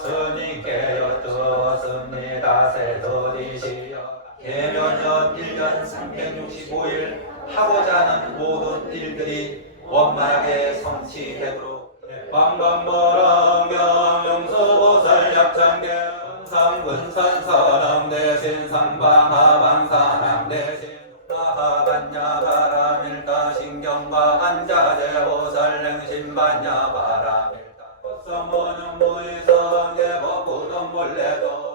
스님께 여쭙습니다. 새더디시여 계면년 1년 365일 하고자 하는 모든 일들이 원만하게 성취되도록 방방보랑경 용서보살 약장계 상근산사람 대신 상방하반사람 대신 하반야바라밀다 신경과 한자재보살랭신반야바라밀다 성본영무이성계법구동몰래도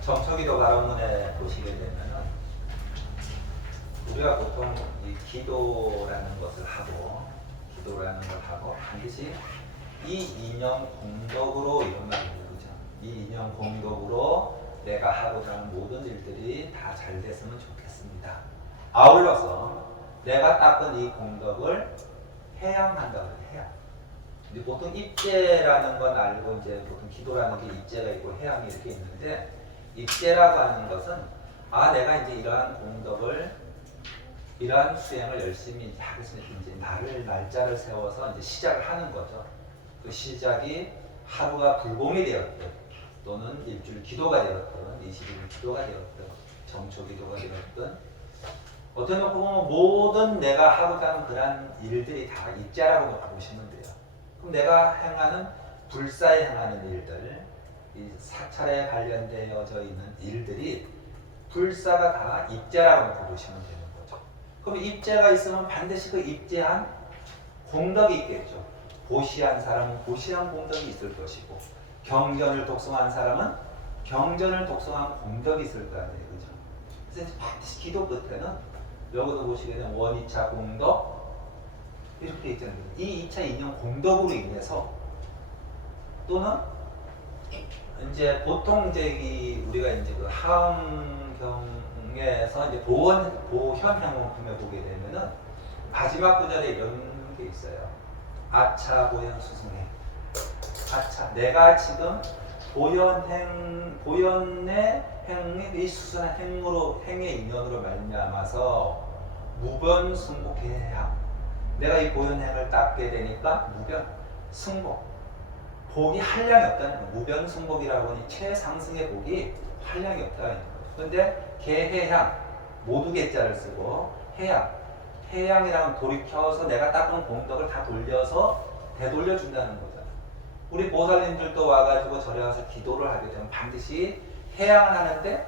정처기도 가론문에 보시게 되면은 우리가 보통 이 기도라는 것을 하고 반드시 이 인연 공덕으로 이런 말을 부르죠. 이 인연 공덕으로 내가 하고자 하는 모든 일들이 다 잘 됐으면 좋겠습니다. 아울러서 내가 닦은 이 공덕을 해양한다고 해요. 근데 보통 입재라는 건 알고 이제 보통 기도라는 게 입재가 있고 해양이 이렇게 있는데 입재라고 하는 것은 내가 이제 이러한 공덕을 이러한 수행을 열심히 이제 하겠습니다. 이제 날짜를 세워서 이제 시작을 하는 거죠. 그 시작이 하루가 불공이 되었든 또는 일주일 기도가 되었든 20일 기도가 되었든 정초 기도가 되었든 어떻게 보면 모든 내가 하고자 하는 그런 일들이 다 입자라고 보시면 돼요. 그럼 내가 행하는 불사에 행하는 일들, 이 사찰에 관련되어져 있는 일들이 불사가 다 입자라고 부르시면 되는 거죠. 그럼 입자가 있으면 반드시 그 입자한 공덕이 있겠죠. 보시한 사람은 보시한 공덕이 있을 것이고 경전을 독송한 사람은 경전을 독송한 공덕이 있을 거 아니에요. 그죠? 그래서 반드시 기도 끝에는 여기도 보시게 되면 원이차 공덕 이렇게 있잖아요. 이 2차 인연 공덕으로 인해서 또는 이제 보통 이제 우리가 이제 그 하음경에서 이제 보현행원품에 보게 되면은 마지막 구절에 이런 게 있어요. 아차 보현 수승해. 아차 내가 지금 보현의 행이 이 수승한 행의 인연으로 말미암아서 무변 승복해야 내가 이 보현행을 닦게 되니까 무변 승복 복이 한량이 없다는 거예요. 무변 승복이라고 하니 최상승의 복이 한량이 없다는 거예요. 그런데 개해향 모두 개자를 쓰고 해양이라는 돌이켜서 내가 닦은 공덕을 다 돌려서 되돌려 준다는 거잖아요. 우리 보살님들도 와가지고 절에 와서 기도를 하게 되면 반드시 해양을 하는데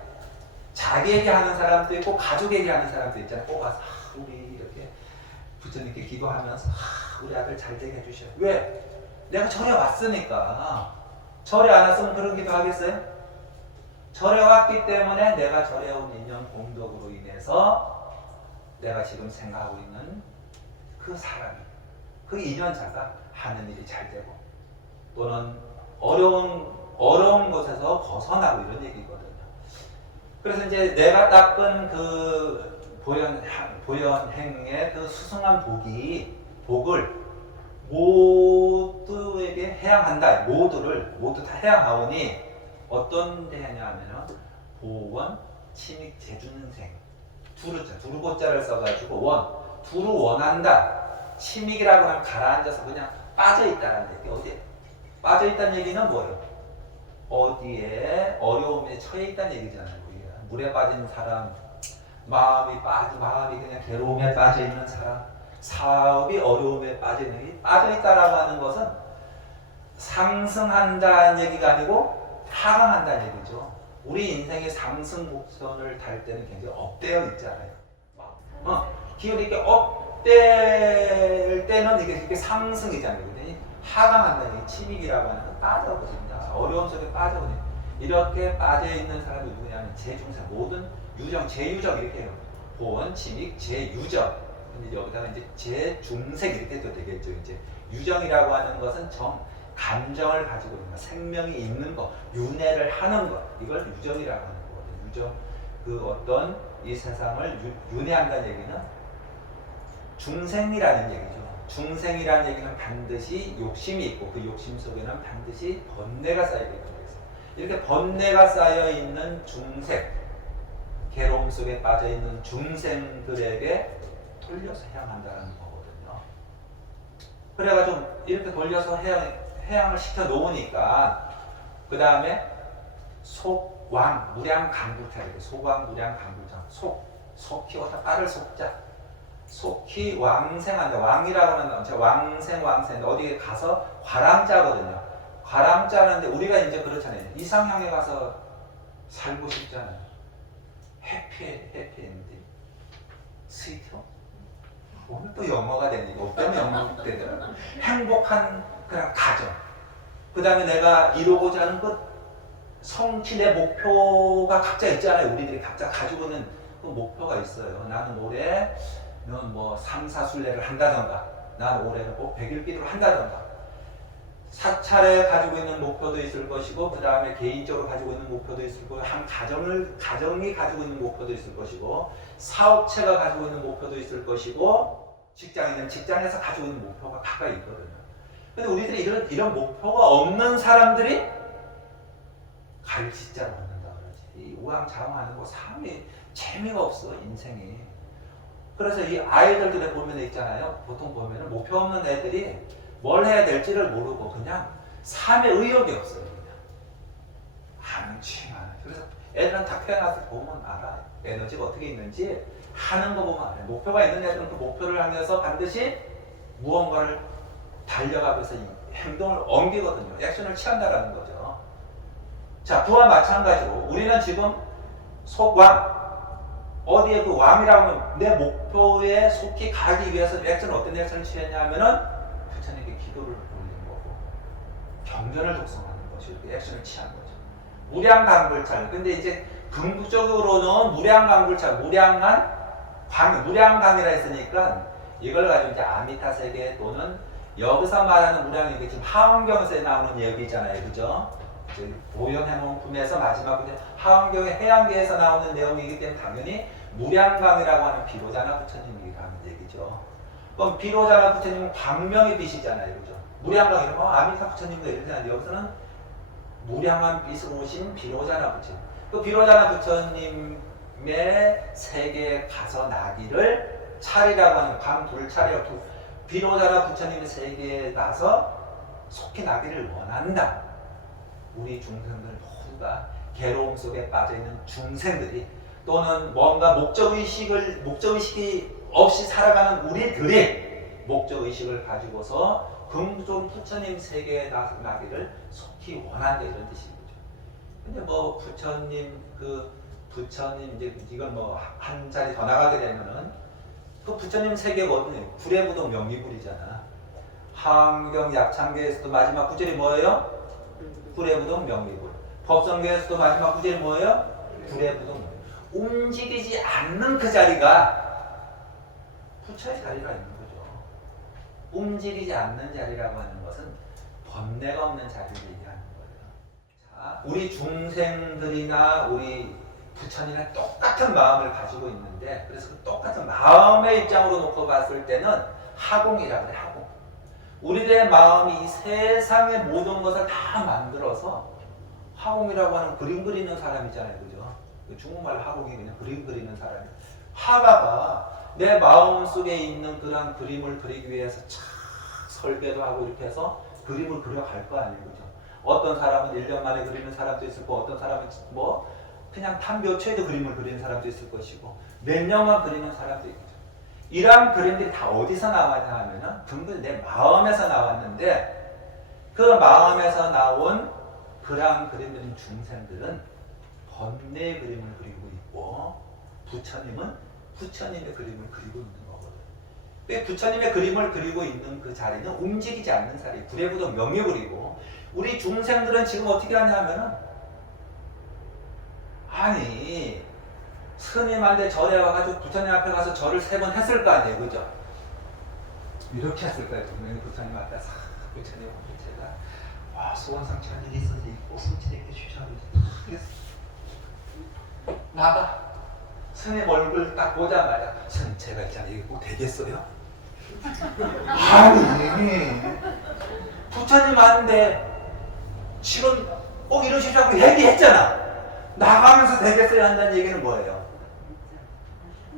자기에게 하는 사람도 있고 가족에게 하는 사람도 있잖아요. 꼭 와서 우리 이렇게 부처님께 기도하면서 우리 아들 잘 되게 해주셔. 왜? 내가 절에 왔으니까. 절에 안 왔으면 그런 기도 하겠어요? 절에 왔기 때문에 내가 절에 온 인연 공덕으로 인해서 내가 지금 생각하고 있는 그 사람이 그 인연자가 하는 일이 잘 되고 또는 어려운 곳에서 벗어나고 이런 얘기거든요. 그래서 이제 내가 닦은 그 보현행의 그 수승한 복을 모두에게 해양한다. 모두 다 해양하오니 어떤 데 하냐면 보원, 침익, 재주는생 두루고자를 써가지고 두루 원한다. 침익이라고 하면 가라앉아서 그냥 빠져있다는 얘기. 어디에? 빠져있다는 얘기는 뭐예요? 어디에 어려움에 처해 있다는 얘기잖아요. 물에 빠진 사람, 마음이 그냥 괴로움에 빠져있는 사람, 사업이 어려움에 빠져있다라고 하는 것은 상승한다는 얘기가 아니고 하강한다는 얘기죠. 우리 인생의 상승 곡선을 탈 때는 굉장히 업되어 있잖아요. 기울이 이렇게 업될 때는 이게 상승이잖아요. 하강한다는 얘기, 침익이라고 하는 건 빠져버립니다. 어려움 속에 빠져버립니다. 이렇게 빠져있는 사람이 누구냐면 제중생, 모든 유정, 제유정 이렇게 해요. 보원, 침익, 제유정. 근데 여기다가 이제 제중생 이렇게 해도 되겠죠. 이제 유정이라고 하는 것은 감정을 가지고 있는 것, 생명이 있는 것, 윤회를 하는 것, 이걸 유정이라고 하는 거거든요. 유정, 그 어떤 이 세상을 윤회한다는 얘기는 중생이라는 얘기죠. 중생이라는 얘기는 반드시 욕심이 있고 그 욕심 속에는 반드시 번뇌가 쌓여 있는 거예요. 이렇게 번뇌가 쌓여 있는 중생, 괴로움 속에 빠져 있는 중생들에게 돌려서 해양한다는 거거든요. 그래가지고 이렇게 돌려서 해양을 시켜 놓으니까 그 다음에 속왕 무량강불자 이렇게 속왕 무량강불자 속히 어디다 빠를 속자 속히 왕생한다. 왕이라고 하면 왕생 어디에 가서 과람자거든요. 과람자는데 우리가 이제 그렇잖아요. 이상향에 가서 살고 싶잖아요. 해피엔딩 스위트 오늘 또 영어가 되니까 어떤 영어 되더라. 행복한 그냥 가정. 그 다음에 내가 이루고자 하는 것 성취의 목표가 각자 있잖아요. 우리들이 각자 가지고 있는 그 목표가 있어요. 나는 올해는 뭐 3, 4순례를 한다던가 나는 올해는 꼭 100일 기도를 한다던가 사찰에 가지고 있는 목표도 있을 것이고 그 다음에 개인적으로 가지고 있는 목표도 있을 거고 한 가정이 가지고 있는 목표도 있을 것이고 사업체가 가지고 있는 목표도 있을 것이고 직장인은 직장에서 가지고 있는 목표가 각각 있거든요. 근데 우리들이 이런 목표가 없는 사람들이 갈짓자로 얻는다 그러지. 이 우왕좌왕하는 거 삶이 재미가 없어 인생이. 그래서 이 아이들들에 보면 있잖아요. 보통 보면은 목표 없는 애들이 뭘 해야 될지를 모르고 그냥 삶에 의욕이 없어요. 그냥 하는 취하는. 그래서 애들은 다 태어나서 보면 알아요. 에너지가 어떻게 있는지 하는 거 보면 알아요. 목표가 있는 애들은 그 목표를 향해서 반드시 무언가를 달려가면서 이 행동을 옮기거든요. 액션을 취한다라는 거죠. 자, 그와 마찬가지로 우리는 지금 속왕 어디에 그 왕이라고 하면 내 목표에 속히 가기 위해서 액션을 어떤 액션을 취했냐 하면은 부처님께 기도를 올리는 거고 경전을 독송하는 것이 이렇게 액션을 취한 거죠. 무량강불찰. 근데 이제 궁극적으로는 무량강불찰, 무량강이라 했으니까 이걸 가지고 이제 아미타 세계 또는 여기서 말하는 무량이 지금 하원경에서 나오는 얘기잖아요. 그죠? 오연해놓은 품에서 마지막 하원경의 해양계에서 나오는 내용이기 때문에 당연히 무량강이라고 하는 비로자나 부처님이라는 얘기죠. 그럼 비로자나 부처님은 광명의 빛이잖아요. 그죠? 무량강 이러면 아미타 부처님도 이러잖아요. 여기서는 무량한 빛으로 오신 비로자나 부처님. 그 비로자나 부처님의 세계에 가서 나기를 차리라고 하는 광불차리라고 비로자나 부처님의 세계에 가서 속히 나기를 원한다. 우리 중생들 모두가 괴로움 속에 빠져있는 중생들이 또는 뭔가 목적의식이 없이 살아가는 우리들이 목적의식을 가지고서 긍정 부처님 세계에 나기를 속히 원한다 이런 뜻이죠. 근데 뭐 부처님 이제 이건 뭐 한 자리 더 나가게 되면은 그 부처님 세계가 어디냐? 불의부동 명리불이잖아. 하원경 약창계에서도 마지막 구절이 뭐예요? 불의부동 명리불. 법성계에서도 마지막 구절이 뭐예요? 불의부동 명리불. 움직이지 않는 그 자리가 부처의 자리가 있는 거죠. 움직이지 않는 자리라고 하는 것은 번뇌가 없는 자리를 얘기하는 거예요. 자, 우리 중생들이나 우리 부처님은 똑같은 마음을 가지고 있는데 그래서 그 똑같은 마음의 입장으로 놓고 봤을 때는 하공이라고 해요. 하공. 우리들의 마음이 이 세상의 모든 것을 다 만들어서 하공이라고 하는 그림 그리는 사람이잖아요. 그죠? 중국말 하공이 그냥 그림 그리는 사람이에요. 화가가 내 마음 속에 있는 그런 그림을 그리기 위해서 참 설계도 하고 이렇게 해서 그림을 그려갈 거 아니에요. 그죠? 어떤 사람은 1년 만에 그리는 사람도 있을 거고 어떤 사람은 뭐 그냥 단 몇 초에도 그림을 그리는 사람도 있을 것이고 몇 년만 그리는 사람도 있겠죠. 이러한 그림들이 다 어디서 나왔냐 하면은 근본 내 마음에서 나왔는데 그 마음에서 나온 그러한 그림들인 중생들은 번뇌의 그림을 그리고 있고 부처님은 부처님의 그림을 그리고 있는 거거든요. 부처님의 그림을 그리고 있는 그 자리는 움직이지 않는 자리, 불의부동 명예불이고 우리 중생들은 지금 어떻게 하냐 하면은 아니 스님한테 절에 와가지고 부처님 앞에 가서 절을 3번 했을 거 아니에요. 그죠? 이렇게 했을 거예요. 분명히 부처님 앞에 싹 부처님 앞에 제가 와 소원상처한 일이 있어서 꼭 성취되게 주셔야 되겠어. 나가 스님 얼굴 딱 보자마자 스님 제가 있잖아요. 이게 꼭 되겠어요? 아니 부처님한테 지금 꼭 이러시자고 얘기했잖아. 나가면서 되겠어야 한다는 얘기는 뭐예요?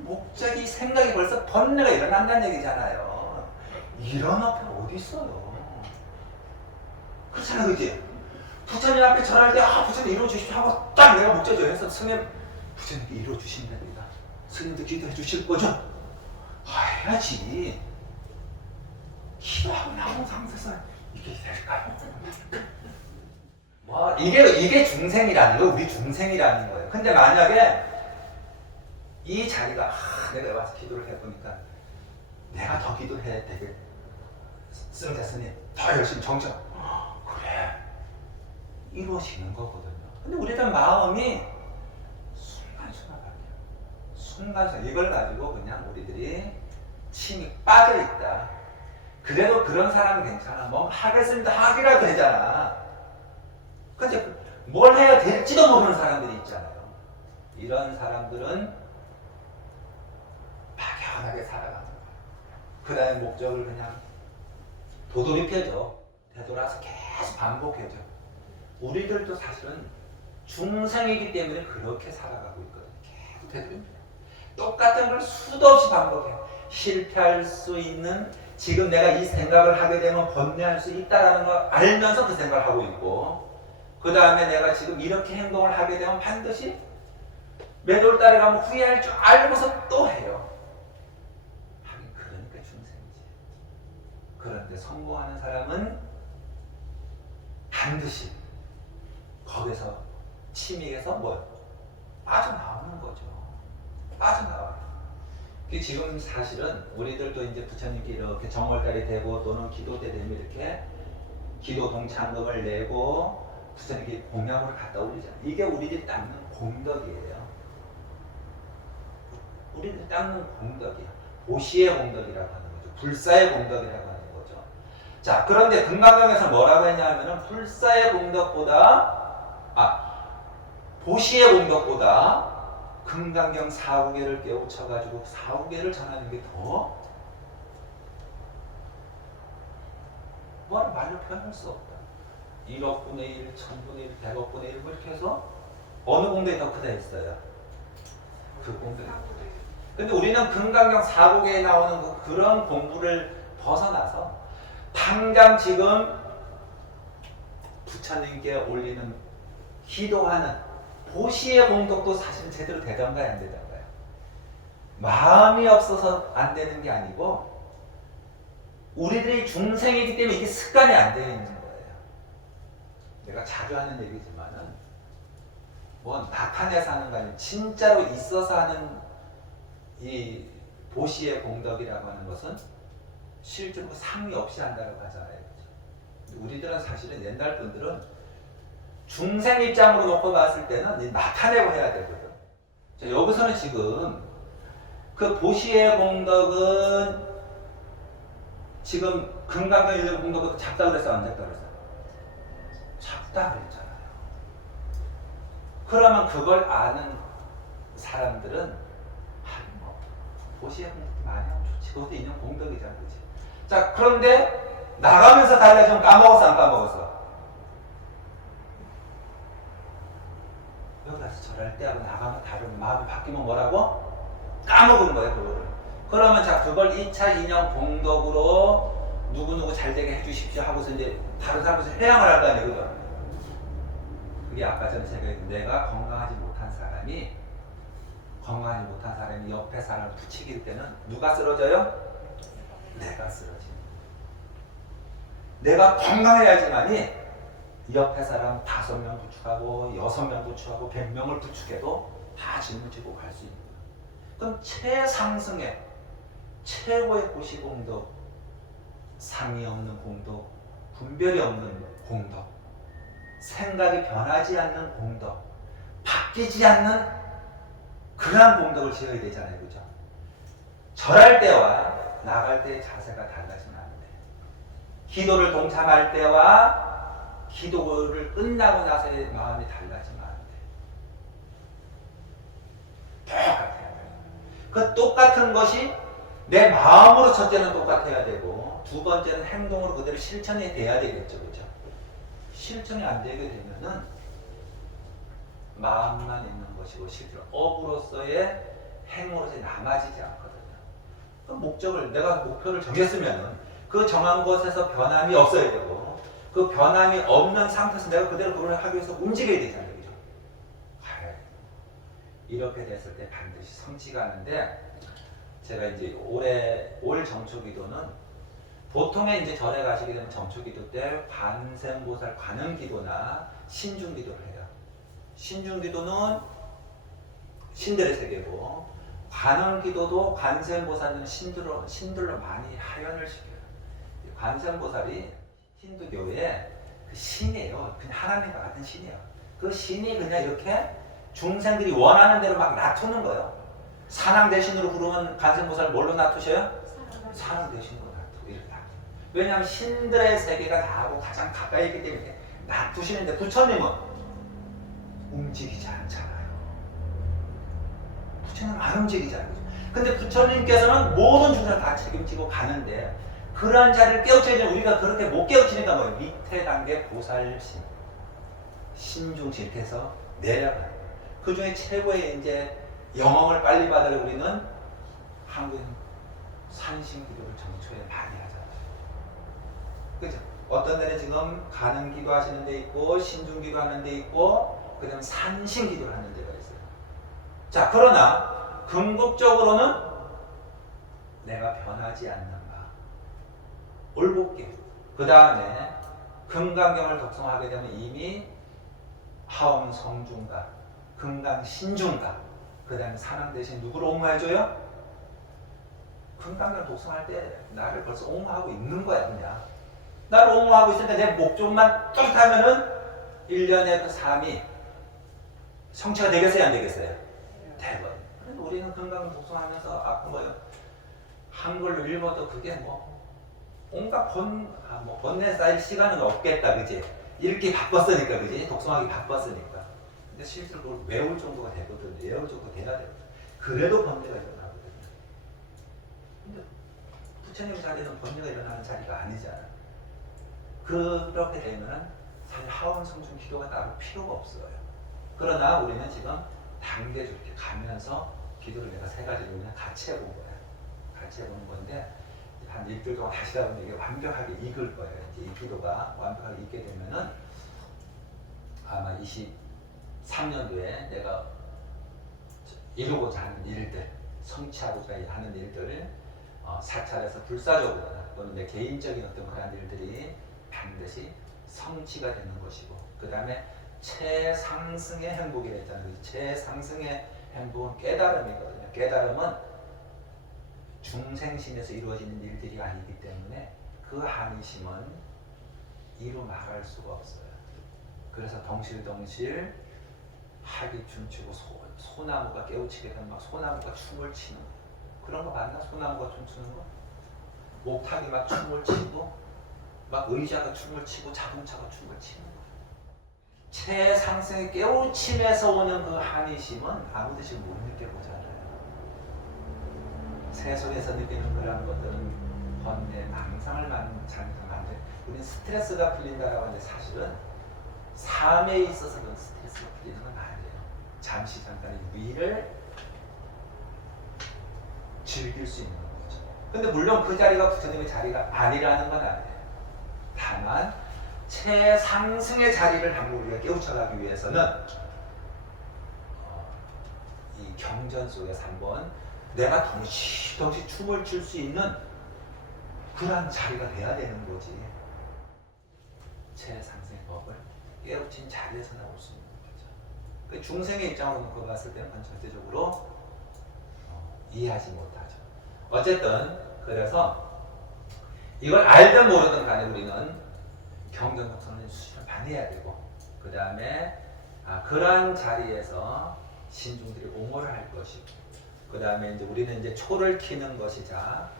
목적이 생각이 벌써 번뇌가 일어난다는 얘기잖아요. 이런 어폐가 어디 있어요? 그렇잖아, 그지? 부처님 앞에 절할 때 부처님 이루어 주십시오 하고 딱 내가 목적을 해서 스님 부처님께 이루어 주신답니다. 스님도 기도해 주실 거죠? 해야지. 기도하고 나온 상태에서 이게 될까요? 뭐 이게 중생이라는 거, 우리 중생이라는 거예요. 근데 만약에 이 자리가 내가 와서 기도를 해보니까 내가 더 기도해야 되겠 승자 스님 더 열심히 정정 그래 이루어지는 거거든요. 근데 우리들 마음이 순간순간 바뀌어요. 순간순간 이걸 가지고 그냥 우리들이 침이 빠져있다. 그래도 그런 사람은 괜찮아. 뭐 하겠습니다 하기라도 되잖아. 근데 뭘 해야 될지도 모르는 사람들이 있잖아요. 이런 사람들은 막연하게 살아가는 거예요. 그 다음에 목적을 그냥 도돌이펴줘. 되돌아서 계속 반복해줘. 우리들도 사실은 중생이기 때문에 그렇게 살아가고 있거든요. 계속 되돌이펴요. 똑같은 걸 수도 없이 반복해. 실패할 수 있는 지금 내가 이 생각을 하게 되면 번뇌할 수 있다는 걸 알면서 그 생각을 하고 있고 그 다음에 내가 지금 이렇게 행동을 하게 되면 반드시 매도를 따라가면 후회할 줄 알고서 또 해요. 하긴 그러니까 중생이지. 그런데 성공하는 사람은 반드시 거기서 침익에서 빠져나오는 거죠. 빠져나와요. 지금 사실은 우리들도 이제 부처님께 이렇게 정월달이 되고 또는 기도 때 되면 이렇게 기도 동창금을 내고 부처님께 공양으로 갖다 올리잖아요. 이게 우리들이 닦는 공덕이에요. 우리들이 닦는 공덕이야. 보시의 공덕이라고 하는 거죠. 불사의 공덕이라고 하는 거죠. 자, 그런데 금강경에서 뭐라고 했냐면은 불사의 공덕보다 보시의 공덕보다 금강경 4구계를 깨우쳐가지고 4구계를 전하는 게 더 말로 표현할 수 없다. 1억 분의 1, 1000분의 1, 100억 분의 1 이렇게 해서 어느 공덕이 더 크다 했어요? 그 공덕이. 근데 우리는 금강경 4구계에 나오는 그런 공부를 벗어나서 당장 지금 부처님께 올리는 기도하는 보시의 공덕도 사실 제대로 되던가요, 안 되던가요? 마음이 없어서 안 되는 게 아니고 우리들이 중생이기 때문에 이게 습관이 안 되어 있는 거예요. 내가 자주 하는 얘기지만은 나타내서 하는 거 아니고 진짜로 있어서 하는 이 보시의 공덕이라고 하는 것은 실제로 상의 없이 한다고 하잖아요. 우리들은 사실은 옛날 분들은 중생 입장으로 놓고 봤을 때는 나타내고 해야 되거든. 자, 여기서는 지금 그 보시의 공덕은 지금 금강경 1년 공덕은 작다 그랬어, 안 작다 그랬어? 작다 그랬잖아요. 그러면 그걸 아는 사람들은 보시의 공덕이 많이 하면 좋지. 그것도 인연 공덕이잖아, 그치? 자, 그런데 나가면서 달라지면 까먹었어, 안 까먹었어? 여기 가서 절할 때하고 나가면 다른 마음이 바뀌면 뭐라고? 까먹은 거예요, 그거를. 그러면 자, 그걸 2차 인연 공덕으로 누구누구 잘되게 해주십시오 하고서 이제 다른 사람한테 회양을 할 거 아니거든. 그게 아까 전에 제가 내가 건강하지 못한 사람이 옆에 사람을 부추길 때는 누가 쓰러져요? 내가 쓰러집니다. 내가 건강해야지만이 옆에 사람 5명 부축하고 6명 부축하고 100명을 부축해도 다 짊어지고 갈 수 있는 거예요. 그럼 최상승의 최고의 보시공덕, 상이 없는 공덕, 분별이 없는 공덕, 생각이 변하지 않는 공덕, 바뀌지 않는 그러한 공덕을 지어야 되잖아요, 그죠? 절할 때와 나갈 때의 자세가 달라지면 안 돼요. 기도를 동참할 때와 기도를 끝나고 나서의 마음이 달라지면 안 돼요. 똑같아요. 그 똑같은 것이 내 마음으로 첫째는 똑같아야 되고 두 번째는 행동으로 그대로 실천이 돼야 되겠죠, 그죠? 실천이 안 되게 되면은 마음만 있는 것이고 실제로 업으로서의 행으로서 남아지지 않거든요. 그 목적을 내가 목표를 정했으면은 그 정한 것에서 변함이 없어야 되고 그 변함이 없는 상태에서 내가 그대로 그걸 하기 위해서 움직여야 되잖아요. 그죠? 이렇게 됐을 때 반드시 성취가 하는데 제가 이제 올 정초기도는 보통의 이제 절에 가시게 되면 정초기도 때 관세음보살 관음기도나 신중기도를 해요. 신중기도는 신들의 세계고 관음기도도 관세음보살은 신들로 많이 하연을 시켜요. 관세음보살이 힌두교의 그 신이에요. 그냥 하나님과 같은 신이에요. 그 신이 그냥 이렇게 중생들이 원하는 대로 막 놔두는 거예요. 산왕 대신으로 부르면 관세음보살 뭘로 놔두셔요? 산왕 대신으로 놔두고 이렇게 놔두고. 왜냐하면 신들의 세계가 나하고 가장 가까이 있기 때문에 놔두시는데 부처님은 움직이지 않잖아요. 부처님은 안 움직이잖아요. 근데 부처님께서는 모든 중생을 다 책임지고 가는데 그러한 자리를 깨우쳐야 되는 우리가 그렇게 못 깨우치니까 뭐예요? 밑에 단계 보살신, 신중실태에서 내려가요. 그 중에 최고의 이제 영광을 빨리 받으려고 우리는 한국은 산신기도를 정초에 많이 하잖아요. 그죠? 어떤 데는 지금 가는기도 하시는 데 있고 신중기도 하는 데 있고 그 다음에 산신기도를 하는 데가 있어요. 자, 그러나 궁극적으로는 내가 변하지 않는가. 올곧게. 그 다음에 금강경을 독송하게 되면 이미 하엄성중가, 금강신중가, 그 다음에 산왕 대신 누구를 옹호해줘요? 금강경을 독송할 때 나를 벌써 옹호하고 있는 거야. 그냥 나를 옹호하고 있으니까 내 목적만 뚜렷하면은 1년의 그 삶이 성취가 되겠어요? 안 되겠어요? 대번. 그래서 우리는 금강을 독송하면서 아픈 거예요. 한글로 읽어도 그게 뭐 온갖 번뇌 쌓일 시간은 없겠다, 그지? 읽기 바빴으니까, 그지? 독송하기 바빴으니까. 근데 실제로 그걸 외울 정도가 되거든. 외울 정도 돼야 되거든. 그래도 번뇌가 일어나거든요. 근데 부처님 자리는 번뇌가 일어나는 자리가 아니잖아. 그렇게 되면은 사실 하원성중 기도가 따로 필요가 없어요. 그러나 우리는 지금 단계적으로 이렇게 가면서 기도를 내가 세 가지를 그냥 같이 해본 거야. 같이 해보는 건데 한 일주일 동안 하시다 보면 이게 완벽하게 익을 거예요. 이제 이 기도가 완벽하게 익게 되면은 아마 23년도에 내가 이루고자 하는 일들, 성취하고자 하는 일들을 사찰에서 불사적으로나 또는 내 개인적인 어떤 그런 일들이 반드시 성취가 되는 것이고 그 다음에 최상승의 행복이라 했잖아요. 최상승의 행복은 깨달음이거든요. 깨달음은 중생심에서 이루어지는 일들이 아니기 때문에 그 한의심은 이루 말할 수가 없어요. 그래서 덩실덩실 학이 춤추고 소나무가 깨우치게 되면 막 소나무가 춤을 치는 거. 그런 거 봤나? 소나무가 춤추는 거? 목탁이 막 춤을 치고 막 의자가 춤을 치고 자동차가 춤을 치는 거. 최상승의 깨우침에서 오는 그 한의심은 아무도 지금 못 느껴보잖아요. 세속에서 느끼는 그런 것들은 번뇌, 망상을 만들. 우리는 스트레스가 풀린다라고 하는데 사실은 삶에 있어서 그런 스트레스가 풀리는 건 아니에요. 잠시 잠깐의 위를 즐길 수 있는 거죠. 근데 물론 그 자리가 부처님의 자리가 아니라는 건 아니에요. 다만 최상승의 자리를 한번 우리가 깨우쳐가기 위해서는 이 경전 속에서 한번 내가 덩시 춤을 출 수 있는 그러한 자리가 돼야 되는 거지. 최상승의 법을 깨우친 자리에서 나올 수 있는 거죠. 그 중생의 입장으로 놓고 봤을 때는 절대적으로 이해하지 못하죠. 어쨌든 그래서 이걸 알든 모르든 간에 우리는 경전 독서는 수시를 많이 해야 되고 그 다음에 그러한 자리에서 신중들이 옹호를 할 것이고 그 다음에 이제 우리는 이제 초를 키는 것이자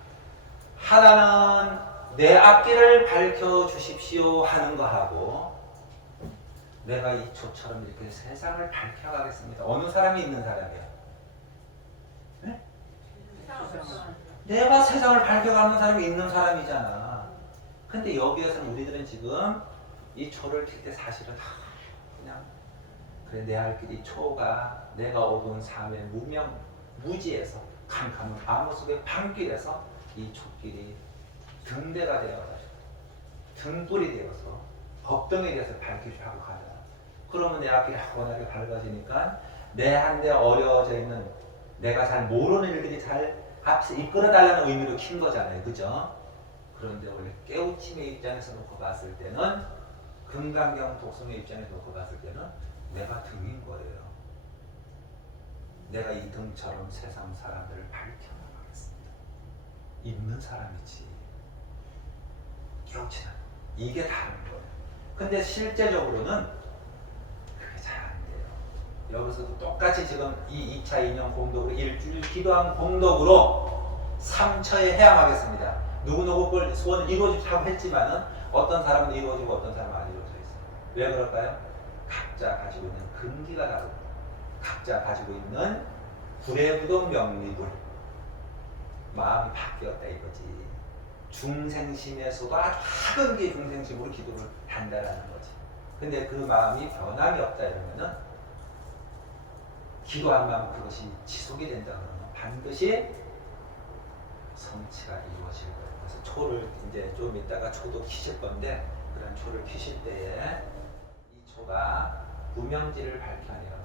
하나는 내 앞길을 밝혀 주십시오 하는 거하고 내가 이 초처럼 이렇게 세상을 밝혀가겠습니다. 어느 사람이 있는 사람이야? 네? 내가 세상을 밝혀가는 사람이 있는 사람이잖아. 근데 여기에서는 우리들은 지금 이 초를 킬 때 사실은 그냥 그래 내 할 길이 초가 내가 얻은 삶의 무명 무지에서 캄캄한 암호 속의 밤길에서 이 촛길이 등대가 되어가지고 등불이 되어서 법등에 대해서 밝히주고 가자. 그러면 내 앞이 환하게 밝아지니까 내 한데 어려워져 있는 내가 잘 모르는 일들이 잘 앞서 이끌어달라는 의미로 킨 거잖아요. 그죠? 그런데 원래 깨우침의 입장에서 놓고 봤을 때는 금강경 독성의 입장에서 놓고 봤을 때는 내가 등인 거예요. 내가 이 등처럼 세상 사람들을 밝혀나가겠습니다. 있는 사람이지. 깨우치는 이게 다른 거예요. 근데 실제적으로는 그게 잘 안 돼요. 여기서도 똑같이 지금 이 2차 인연 공덕으로 일주일 기도한 공덕으로 3처에 해양하겠습니다. 누구누구 걸 소원을 이루어지라고 했지만은 어떤 사람은 이루어지고 어떤 사람은 안 이루어져 있어요. 왜 그럴까요? 각자 가지고 있는 근기가 다르고 각자 가지고 있는 불의부동 명리불 마음이 바뀌었다 이거지. 중생심에서도 아주 작은 게 중생심으로 기도를 한다라는 거지. 근데 그 마음이 변함이 없다 이러면은 기도한 마음 그것이 지속이 된다 그러면 반드시 성취가 이루어질 거예요. 그래서 초를 이제 좀 이따가 초도 키실 건데 그런 초를 키실 때에 이 초가 무명지를 밝혀내어서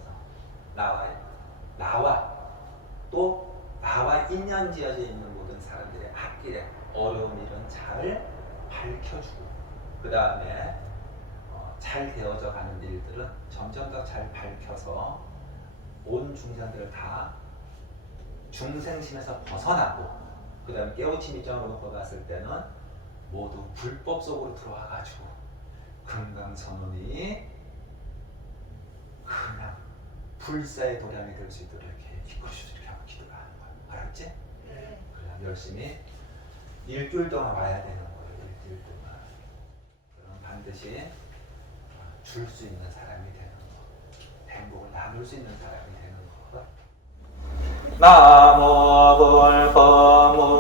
나와 인연 지어져 있는 모든 사람들의 앞길에 어려운 일은 잘 밝혀주고 그 다음에 잘 되어져 가는 일들은 점점 더 잘 밝혀서 온 중생들을 다 중생심에서 벗어나고 그 다음에 깨우침 입장으로 놓고 봤을 때는 모두 불법 속으로 들어와 가지고 금강선언이 그냥 불사의 도량이 될 수 있도록 이렇게 이끌어주도록 이렇게 하고 기도를 하는 거야. 알았지? 네. 그냥 열심히 일주일 동안 와야 되는 거예요. 일주일 동안. 그럼 반드시 줄 수 있는 사람이 되는 거. 행복을 나눌 수 있는 사람이 되는 거. 나무 불법문